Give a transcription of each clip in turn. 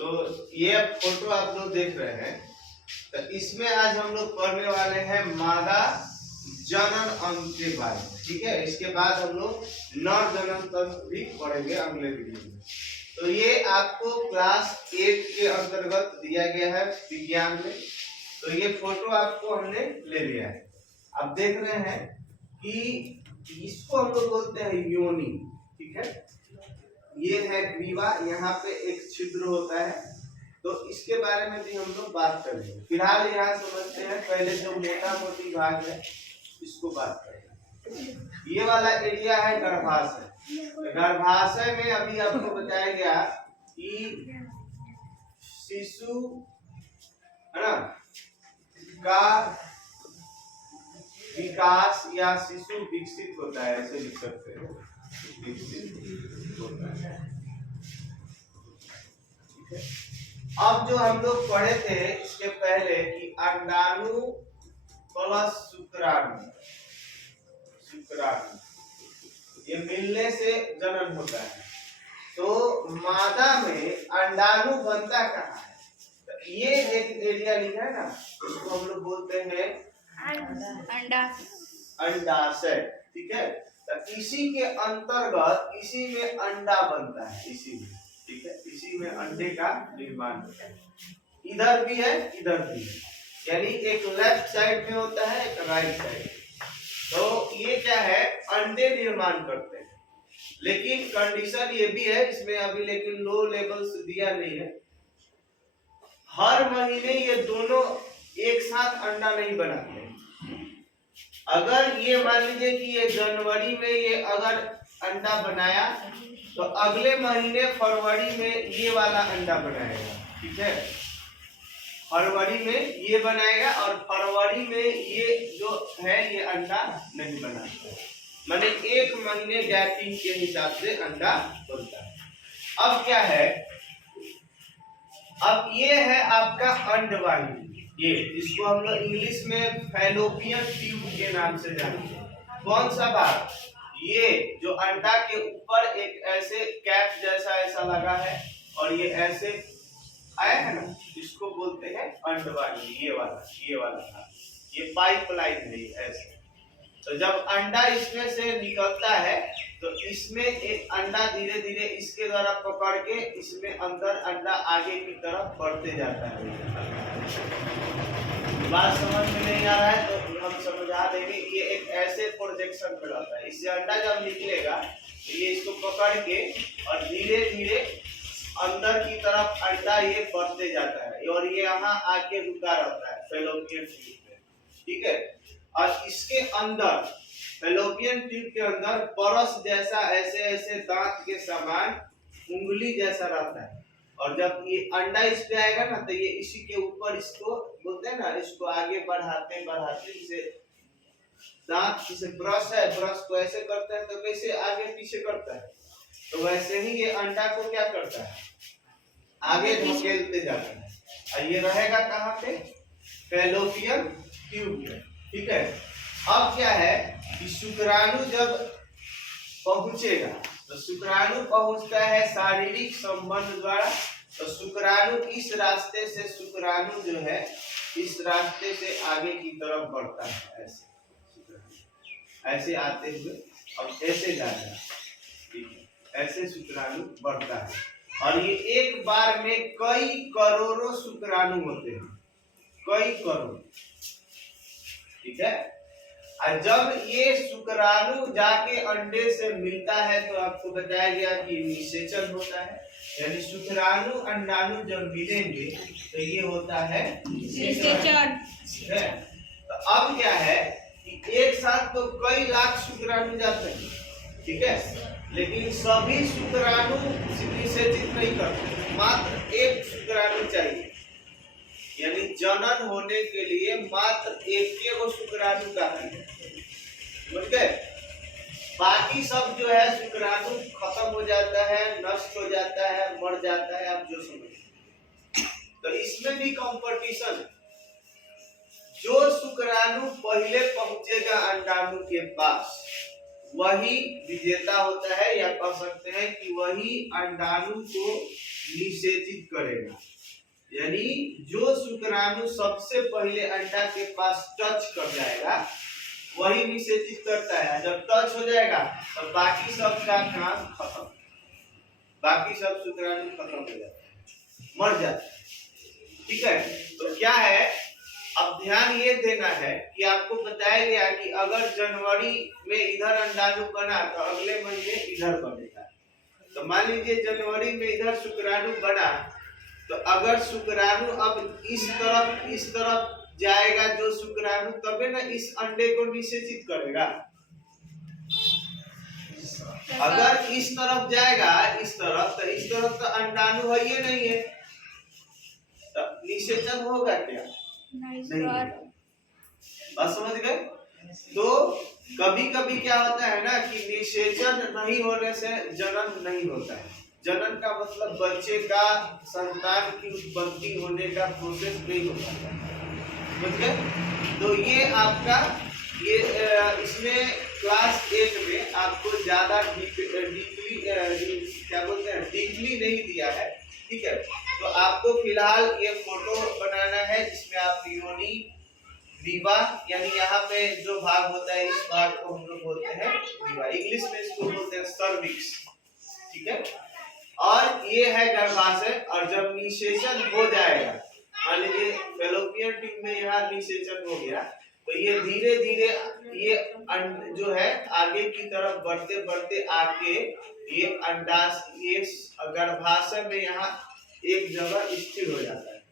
तो ये फोटो आप लोग देख रहे हैं, तो इसमें आज हम लोग पढ़ने वाले हैं मादा जनन अंग के बारे में। ठीक है, इसके बाद हम लोग नर जनन तंत्र भी पढ़ेंगे अगले वीडियो में। तो ये आपको क्लास 8 के अंतर्गत दिया गया है विज्ञान में। तो ये फोटो आपको हमने ले लिया है, आप देख रहे हैं कि इसको हम लोग बोलते हैं योनि। ठीक है, ये है ग्रीवा, यहाँ पे एक छिद्र होता है, तो इसके बारे में भी हम लोग बात करेंगे। फिलहाल यहाँ समझते हैं, पहले जो मोटा मोटी भाग है इसको बात करेंगे। ये वाला एरिया है गर्भाशय। गर्भाशय में अभी आपको बताया गया कि शिशु है ना का विकास या शिशु विकसित होता है, ऐसे लिख सकते हैं, विकसित होता है। ठीक है, अब जो हम लोग पढ़े थे इसके पहले कि अंडाणु प्लस शुक्राणु, ये मिलने से जनन होता है। तो मादा में अंडाणु बनता कहाँ है? तो ये एक एरिया लिखा है ना, इसको हम लोग बोलते हैं अंडाशय। ठीक है, तो इसी के अंतर्गत इसी में अंडा बनता है, इसी में। ठीक है, इसी में अंडे का निर्माण होता है। इधर भी है, इधर भी है, यानी एक लेफ्ट साइड में होता है, एक राइट साइड। तो ये क्या है, अंडे निर्माण करते हैं। लेकिन कंडीशन ये भी है इसमें अभी, लेकिन लो लेवल से दिया नहीं है। हर महीने ये दोनों एक साथ अंडा नहीं बनाते। अगर ये मान लीजिए कि ये जनवरी में ये अगर अंडा बनाया, तो अगले महीने फरवरी में ये वाला अंडा बनाएगा। ठीक है, फरवरी में ये बनाएगा और फरवरी में ये जो है ये अंडा नहीं बनाता। माने एक महीने गैपिंग के हिसाब से अंडा बनता है। अब क्या है, अब ये है आपका अंडवाहिनी। ये इसको हम लोग इंग्लिश में फैलोपियन ट्यूब के नाम से जानते हैं। कौन सा भाग? ये जो अंडा के ऊपर एक ऐसे कैप जैसा ऐसा लगा है और ये ऐसे आया है ना, इसको बोलते हैं अंडवाहिनी। ये वाला था, ये पाइपलाइन है ऐसे। तो जब अंडा इसमें से निकलता है तो इसमें एक अंडा धीरे धीरे इसके द्वारा पकड़ के इसमें अंदर अंडा आगे की तरफ बढ़ते जाता है। बात समझ में नहीं आ रहा है तो हम समझा देंगे। ये एक ऐसे प्रोजेक्शन पे रहता है, इससे अंडा जब निकलेगा तो ये इसको पकड़ के और धीरे धीरे अंदर की तरफ अंडा ये बढ़ते जाता है और ये यहाँ आके रुका रहता है फैलोपियन ट्यूब में। ठीक है, और इसके अंदर फैलोपियन ट्यूब के अंदर परस जैसा ऐसे ऐसे दांत के समान उंगली जैसा रहता है। और जब ये अंडा इस पे आएगा ना, तो ये इसी के ऊपर इसको बोलते हैं ना, इसको आगे बढ़ाते बढ़ाते इसे दांत, जैसे ब्रश है, ब्रश को ऐसे करते हैं तो कैसे आगे पीछे करता है, तो वैसे ही ये अंडा को क्या करता है, आगे धकेलते जाता है। और ये रहेगा कहाँ पे? फैलोपियन ट्यूब में। ठीक है, अब क्या है कि शुक्राणु जब पहुंचेगा तो शुक्राणु पहुंचता है शारीरिक संबंध द्वारा। तो शुक्राणु इस रास्ते से, शुक्राणु जो है इस रास्ते से आगे की तरफ बढ़ता है, ऐसे आते हुए अब ऐसे जाता है। ठीक है, ऐसे शुक्राणु बढ़ता है और ये एक बार में कई करोड़ों शुक्राणु होते हैं, कई करोड़। ठीक है, और जब ये शुक्राणु जाके अंडे से मिलता है तो आपको बताया गया कि निषेचन होता है, यानी शुक्राणु अंडाणु जब मिलेंगे तो ये होता है निषेचन। तो अब क्या है कि एक साथ तो कई लाख शुक्राणु जाते हैं। ठीक है, लेकिन सभी शुक्राणु निषेचित नहीं करते, मात्र एक शुक्राणु चाहिए। यानी जनन होने के लिए मात्र एक शुक्राणु का है, समझ गए? बाकी सब जो है शुक्राणु खत्म हो जाता है, नष्ट हो जाता है, मर जाता है, आप जो समझ। तो इसमें भी कंपटीशन, जो शुक्राणु पहले पहुंचेगा अंडाणु के पास वही विजेता होता है, या कह सकते हैं कि वही अंडाणु को निषेचित करेगा। यानी जो शुक्राणु सबसे पहले अंडा के पास टच कर जाएगा वही निषेचित करता है। जब टच हो जाएगा तो बाकी सब का काम खत्म, बाकी सब शुक्राणु खत्म हो जाते हैं, मर जाते हैं। ठीक है, तो क्या है, अब ध्यान ये देना है कि आपको बताया गया कि अगर जनवरी में इधर अंडाणु बना तो अगले महीने इधर बनेगा। तो मान लीजिए जनवरी में इधर शुक्राणु बना, तो अगर शुक्राणु अब इस तरफ जाएगा जो शुक्राणु, तबे ना इस अंडे को निषेचित करेगा। अगर इस तरफ जाएगा इस तरफ तो अंडाणु है ही नहीं है, तो निषेचन होगा क्या? नहीं। बात समझ गए? तो कभी कभी क्या होता है ना कि निषेचन नहीं होने से जनन नहीं होता है। जनन का मतलब बच्चे का, संतान की उत्पत्ति होने का प्रोसेस नहीं होता है, समझ गए? तो ये आपका ये इसमें क्लास 8 में आपको ज्यादा डीपली क्या बोलते हैं, डीपली नहीं दिया है। ठीक है, तो आपको फिलहाल ये फोटो बनाना है जिसमें आप योनि, वीवा, यानी यहाँ पे जो भाग होता है इस भाग को हम लोग बोलते हैं वीवा, इंग्लिश में इसको बोलते हैं सर्विक्स। ठीक है, और ये है गर्भाशय। और जब निषेचन हो जाएगा, मान लीजिए फैलोपियन ट्यूब में यहाँ निषेचन हो गया, तो ये धीरे धीरे ये जो है आगे की तरफ बढ़ते बढ़ते आके ये अंडाशय, ये गर्भाशय में यहाँ एक जगह स्थिर हो जाता है,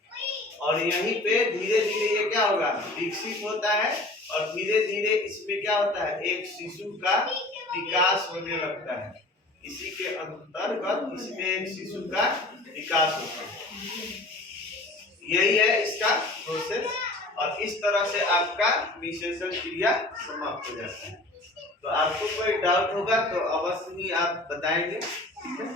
और यहीं पे धीरे धीरे ये क्या होगा, विकसित होता है, और धीरे धीरे इसमें क्या होता है, एक शिशु का विकास होने लगता है। इसी के अंतर्गत इसमें एक शिशु का विकास होता है। यही है इसका प्रोसेस, और इस तरह से आपका निषेचन क्रिया समाप्त हो जाता है। तो आपको कोई डाउट होगा तो अवश्य ही आप बताएंगे। ठीक है।